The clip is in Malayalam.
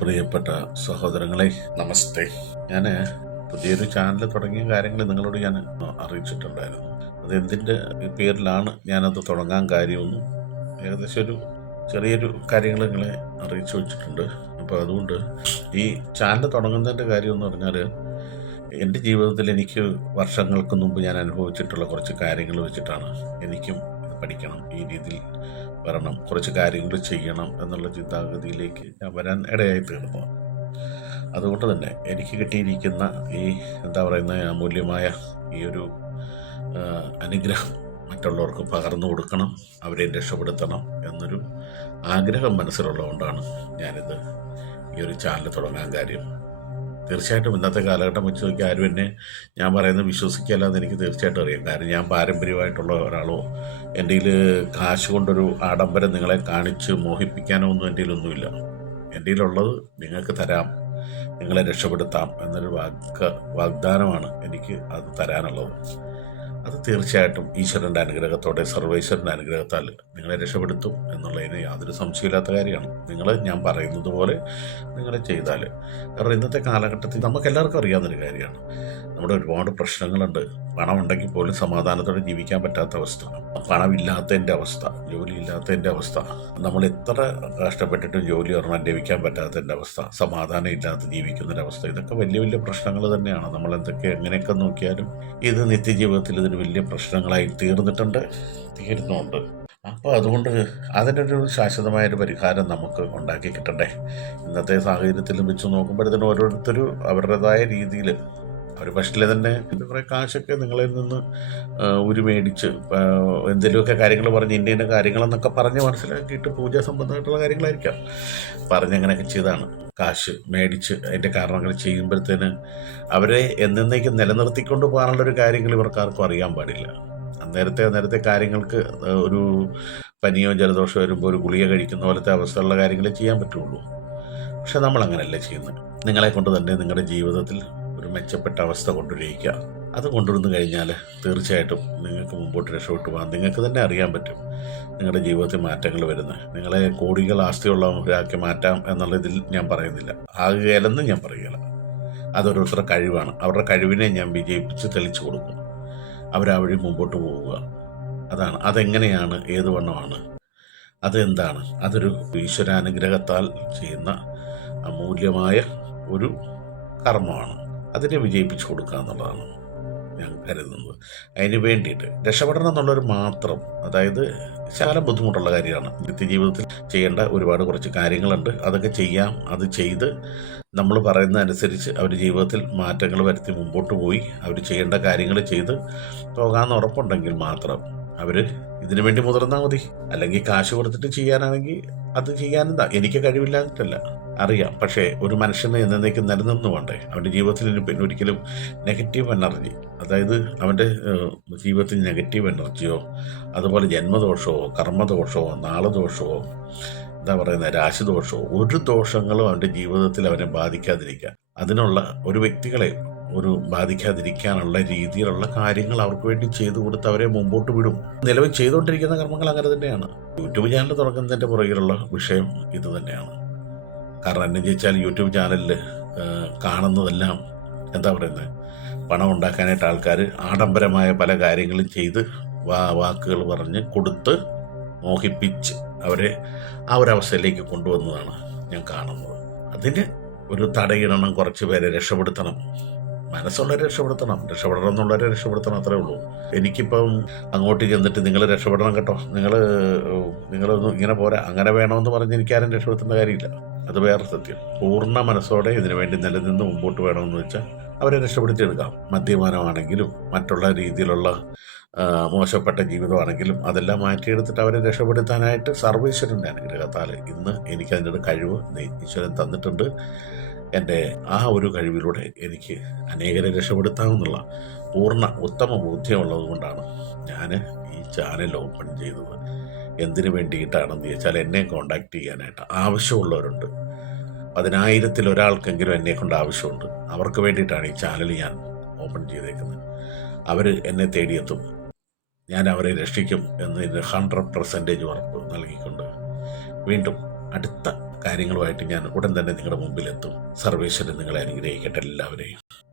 പ്രിയപ്പെട്ട സഹോദരങ്ങളെ, നമസ്തേ. ഞാൻ പുതിയൊരു ചാനൽ തുടങ്ങിയ കാര്യങ്ങൾ നിങ്ങളോട് ഞാൻ അറിയിച്ചിട്ടുണ്ടായിരുന്നു. അത് എന്തിൻ്റെ പേരിലാണ് ഞാനത് തുടങ്ങാൻ കാര്യമൊന്നും ഏകദേശം ഒരു ചെറിയൊരു കാര്യങ്ങൾ നിങ്ങളെ അറിയിച്ചു വെച്ചിട്ടുണ്ട്. അപ്പോൾ അതുകൊണ്ട് ഈ ചാനൽ തുടങ്ങുന്നതിൻ്റെ കാര്യമെന്ന് പറഞ്ഞാൽ, എൻ്റെ ജീവിതത്തിൽ എനിക്ക് വർഷങ്ങൾക്ക് മുമ്പ് ഞാൻ അനുഭവിച്ചിട്ടുള്ള കുറച്ച് കാര്യങ്ങൾ വെച്ചിട്ടാണ് എനിക്കും ഇത് പഠിക്കണം, ഈ രീതിയിൽ വരണം, കുറച്ച് കാര്യങ്ങൾ ചെയ്യണം എന്നുള്ള ചിന്താഗതിയിലേക്ക് ഞാൻ വരാൻ ഇടയായി തീർന്നു. അതുകൊണ്ട് തന്നെ എനിക്ക് കിട്ടിയിരിക്കുന്ന ഈ അമൂല്യമായ ഈ ഒരു അനുഗ്രഹം മറ്റുള്ളവർക്ക് പകർന്നു കൊടുക്കണം, അവരെ രക്ഷപ്പെടുത്തണം എന്നൊരു ആഗ്രഹം മനസ്സിലുള്ളതുകൊണ്ടാണ് ഞാനിത് ഈ ഒരു ചാനൽ തുടങ്ങാൻ കാര്യം. തീർച്ചയായിട്ടും ഇന്നത്തെ കാലഘട്ടം വെച്ച് നോക്കി ആരും എന്നെ ഞാൻ പറയുന്നത് വിശ്വസിക്കില്ല എന്ന് എനിക്ക് തീർച്ചയായിട്ടും അറിയാം. കാരണം ഞാൻ പാരമ്പര്യമായിട്ടുള്ള ഒരാളോ എൻ്റെ കയ്യിൽ കാശ് കൊണ്ടൊരു ആഡംബരം നിങ്ങളെ കാണിച്ച് മോഹിപ്പിക്കാനോ ഒന്നും എൻ്റെ കയ്യിലൊന്നുമില്ല. എൻ്റെ കയ്യിലുള്ളത് നിങ്ങൾക്ക് തരാം, നിങ്ങളെ രക്ഷപ്പെടുത്താം എന്നൊരു വാഗ്ദാനമാണ് എനിക്ക് അത് തരാനുള്ളത്. അത് തീർച്ചയായിട്ടും ഈശ്വരൻ്റെ അനുഗ്രഹത്തോടെ, സർവേശ്വരൻ്റെ അനുഗ്രഹത്താൽ നിങ്ങളെ രക്ഷപ്പെടുത്തും എന്നുള്ളതിന് യാതൊരു സംശയമില്ലാത്ത കാര്യമാണ്. ഞാൻ പറയുന്നത് പോലെ നിങ്ങൾ ചെയ്താൽ. കാരണം ഇന്നത്തെ കാലഘട്ടത്തിൽ നമുക്കെല്ലാവർക്കും അറിയാവുന്നൊരു കാര്യമാണ്, നമ്മുടെ ഒരുപാട് പ്രശ്നങ്ങളുണ്ട്. പണമുണ്ടെങ്കിൽ പോലും സമാധാനത്തോടെ ജീവിക്കാൻ പറ്റാത്ത അവസ്ഥ, പണമില്ലാത്തതിൻ്റെ അവസ്ഥ, ജോലിയില്ലാത്തതിൻ്റെ അവസ്ഥ, നമ്മൾ എത്ര കഷ്ടപ്പെട്ടിട്ടും ജോലി ഒരെണ്ണം ലഭിക്കാൻ പറ്റാത്തതിൻ്റെ അവസ്ഥ, സമാധാനം ഇല്ലാതെ ജീവിക്കുന്നൊരവസ്ഥ, ഇതൊക്കെ വലിയ വലിയ പ്രശ്നങ്ങൾ തന്നെയാണ്. നമ്മൾ എങ്ങനെയൊക്കെ നോക്കിയാലും ഇത് നിത്യജീവിതത്തിൽ ഇതൊരു വലിയ പ്രശ്നങ്ങളായി തീരുന്നുണ്ട്. അപ്പോൾ അതുകൊണ്ട് അതിനൊരു ശാശ്വതമായൊരു പരിഹാരം നമുക്ക് ഉണ്ടാക്കി കിട്ടണ്ടേ. ഇന്നത്തെ സാഹചര്യത്തിൽ വെച്ച് നോക്കുമ്പോഴത്തേനും ഓരോരുത്തരും അവരുടേതായ രീതിയിൽ അവർ പക്ഷേ തന്നെ കുറേ കാശൊക്കെ നിങ്ങളിൽ നിന്ന് മേടിച്ച് എന്തെങ്കിലുമൊക്കെ കാര്യങ്ങൾ പറഞ്ഞ് ഇന്ന കാര്യങ്ങളെന്നൊക്കെ പറഞ്ഞ് മനസ്സിലാക്കിയിട്ട് പൂജ സംബന്ധമായിട്ടുള്ള കാര്യങ്ങളായിരിക്കാം പറഞ്ഞങ്ങനെയൊക്കെ ചെയ്താണ് കാശ് മേടിച്ച് അതിൻ്റെ കാരണങ്ങൾ ചെയ്യുമ്പോഴത്തേന് അവരെ എന്നേക്കും നിലനിർത്തിക്കൊണ്ട് പോകാനുള്ളൊരു കാര്യങ്ങൾ ഇവർക്കാർക്കും അറിയാൻ പാടില്ല. നേരത്തെ കാര്യങ്ങൾക്ക് ഒരു പനിയോ ജലദോഷമോ വരുമ്പോൾ ഒരു ഗുളിക കഴിക്കുന്ന പോലത്തെ അവസ്ഥയുള്ള കാര്യങ്ങളെ ചെയ്യാൻ പറ്റുള്ളൂ. പക്ഷെ നമ്മളങ്ങനെയല്ല ചെയ്യുന്നത്. നിങ്ങളെ കൊണ്ട് തന്നെ നിങ്ങളുടെ ജീവിതത്തിൽ ഒരു മെച്ചപ്പെട്ട അവസ്ഥ കൊണ്ടുവരിക. അത് കൊണ്ടുവന്നു കഴിഞ്ഞാൽ തീർച്ചയായിട്ടും നിങ്ങൾക്ക് മുമ്പോട്ട് രക്ഷപ്പെട്ടു പോകാം. നിങ്ങൾക്ക് തന്നെ അറിയാൻ പറ്റും നിങ്ങളുടെ ജീവിതത്തിൽ മാറ്റങ്ങൾ വരുന്നത്. നിങ്ങളെ കോടികൾ ആസ്തിയുള്ളവരാക്കി മാറ്റാം എന്നുള്ളതിൽ ഞാൻ പറയുന്നില്ല, ആകുകയില്ലെന്ന് ഞാൻ പറയുകയില്ല. അതൊരോരുത്തരുടെ കഴിവാണ്. അവരുടെ കഴിവിനെ ഞാൻ വിജയിപ്പിച്ച് തെളിച്ചു കൊടുക്കും. അവരാ വഴി മുമ്പോട്ട് പോവുക. അതെങ്ങനെയാണ്, ഏത് വണ്ണമാണ്, അതെന്താണ്, അതൊരു ഈശ്വരാനുഗ്രഹത്താൽ ചെയ്യുന്ന അമൂല്യമായ ഒരു കർമ്മമാണ്. അതിനെ വിജയിപ്പിച്ചു കൊടുക്കുക എന്നുള്ളതാണ് ഞാൻ കരുതുന്നത്. അതിന് വേണ്ടിയിട്ട് രക്ഷപ്പെടണം എന്നുള്ളവർ മാത്രം, അതായത് ശകലം ബുദ്ധിമുട്ടുള്ള കാര്യമാണ്. നിത്യജീവിതത്തിൽ ചെയ്യേണ്ട ഒരുപാട് കുറച്ച് കാര്യങ്ങളുണ്ട്. അതൊക്കെ ചെയ്യാം. അത് ചെയ്ത് നമ്മൾ പറയുന്നതനുസരിച്ച് അവർ ജീവിതത്തിൽ മാറ്റങ്ങൾ വരുത്തി മുമ്പോട്ട് പോയി അവർ ചെയ്യേണ്ട കാര്യങ്ങൾ ചെയ്ത് പോകാമെന്ന് ഉറപ്പുണ്ടെങ്കിൽ മാത്രം അവർ ഇതിനു വേണ്ടി മുതിർന്നാൽ മതി. അല്ലെങ്കിൽ കാശ് കൊടുത്തിട്ട് ചെയ്യാനാണെങ്കിൽ അത് ചെയ്യാനെന്താ, എനിക്ക് കഴിവില്ലാഞ്ഞിട്ടല്ല, അറിയാം. പക്ഷേ ഒരു മനുഷ്യന് എന്നേക്കും നിലനിന്ന് വേണ്ടേ. അവൻ്റെ ജീവിതത്തിൽ പിന്നെ ഒരിക്കലും നെഗറ്റീവ് എനർജി, അതായത് അവൻ്റെ ജീവിതത്തിൽ നെഗറ്റീവ് എനർജിയോ അതുപോലെ ജന്മദോഷമോ കർമ്മദോഷമോ നാളദോഷമോ രാശിദോഷമോ ഒരു ദോഷങ്ങളും അവൻ്റെ ജീവിതത്തിൽ അവനെ ബാധിക്കാതിരിക്കുക, അതിനുള്ള ഒരു വ്യക്തികളെ ബാധിക്കാതിരിക്കാനുള്ള രീതിയിലുള്ള കാര്യങ്ങൾ അവർക്ക് വേണ്ടി ചെയ്തു കൊടുത്ത് അവരെ മുമ്പോട്ട് വിടും. നിലവിൽ ചെയ്തുകൊണ്ടിരിക്കുന്ന കർമ്മങ്ങൾ അങ്ങനെ തന്നെയാണ്. യൂട്യൂബ് ചാനൽ തുടങ്ങുന്നതിൻ്റെ പുറകിലുള്ള വിഷയം ഇത് തന്നെയാണ്. കാരണം എന്നു ചോദിച്ചാൽ യൂട്യൂബ് ചാനലിൽ കാണുന്നതെല്ലാം പണം ഉണ്ടാക്കാനായിട്ട് ആൾക്കാർ ആഡംബരമായ പല കാര്യങ്ങളും ചെയ്ത് വാക്കുകൾ പറഞ്ഞ് കൊടുത്ത് മോഹിപ്പിച്ച് അവരെ ആ ഒരവസ്ഥയിലേക്ക് കൊണ്ടുവന്നതാണ് ഞാൻ കാണുന്നത്. അതിന് ഒരു തടയിടണം, കുറച്ച് പേരെ രക്ഷപ്പെടുത്തണം, മനസ്സുള്ളവരെ രക്ഷപ്പെടണം എന്നുള്ളവരെ രക്ഷപ്പെടുത്തണം, അത്രേ ഉള്ളൂ. എനിക്കിപ്പം അങ്ങോട്ട് ചെന്നിട്ട് നിങ്ങൾ രക്ഷപ്പെടണം കേട്ടോ, നിങ്ങളൊന്നും ഇങ്ങനെ പോരാ, അങ്ങനെ വേണമെന്ന് പറഞ്ഞ് എനിക്കാരും രക്ഷപ്പെടുത്തേണ്ട കാര്യമില്ല. അത് വേറെ സത്യം. പൂർണ്ണ മനസ്സോടെ ഇതിനു വേണ്ടി നിലനിന്ന് മുമ്പോട്ട് വേണമെന്ന് വെച്ചാൽ അവരെ രക്ഷപ്പെടുത്തിയെടുക്കാം. മദ്യപാനമാണെങ്കിലും മറ്റുള്ള രീതിയിലുള്ള മോശപ്പെട്ട ജീവിതമാണെങ്കിലും അതെല്ലാം മാറ്റിയെടുത്തിട്ട് അവരെ രക്ഷപ്പെടുത്താനായിട്ട് സർവേശ്വരൻ്റെ അനുഗ്രഹത്താൽ ഇന്ന് എനിക്കതിൻ്റെ കഴിവ് ഈശ്വരൻ തന്നിട്ടുണ്ട്. എൻ്റെ ആ ഒരു കഴിവിലൂടെ എനിക്ക് അനേകരെ രക്ഷപ്പെടുത്താമെന്നുള്ള പൂർണ്ണ ഉത്തമ ബോധ്യമുള്ളത് കൊണ്ടാണ് ഞാൻ ഈ ചാനൽ ഓപ്പൺ ചെയ്തത്. എന്തിനു വേണ്ടിയിട്ടാണെന്ന് ചോദിച്ചാൽ, എന്നെ കോണ്ടാക്ട് ചെയ്യാനായിട്ട് ആവശ്യമുള്ളവരുണ്ട്. 10,000-ൽ ഒരാൾക്കെങ്കിലും എന്നെ കൊണ്ട് ആവശ്യമുണ്ട്. അവർക്ക് വേണ്ടിയിട്ടാണ് ഈ ചാനൽ ഞാൻ ഓപ്പൺ ചെയ്തേക്കുന്നത്. അവർ എന്നെ തേടിയെത്തും, ഞാൻ അവരെ രക്ഷിക്കും എന്നതിന് 100% ഉറപ്പ് നൽകിക്കൊണ്ട് വീണ്ടും അടുത്ത കാര്യങ്ങളുമായിട്ട് ഞാൻ ഉടൻ തന്നെ നിങ്ങളുടെ മുമ്പിലെത്തും. സർവേശ്വരൻ നിങ്ങളെ അനുഗ്രഹിക്കട്ടെ എല്ലാവരെയും.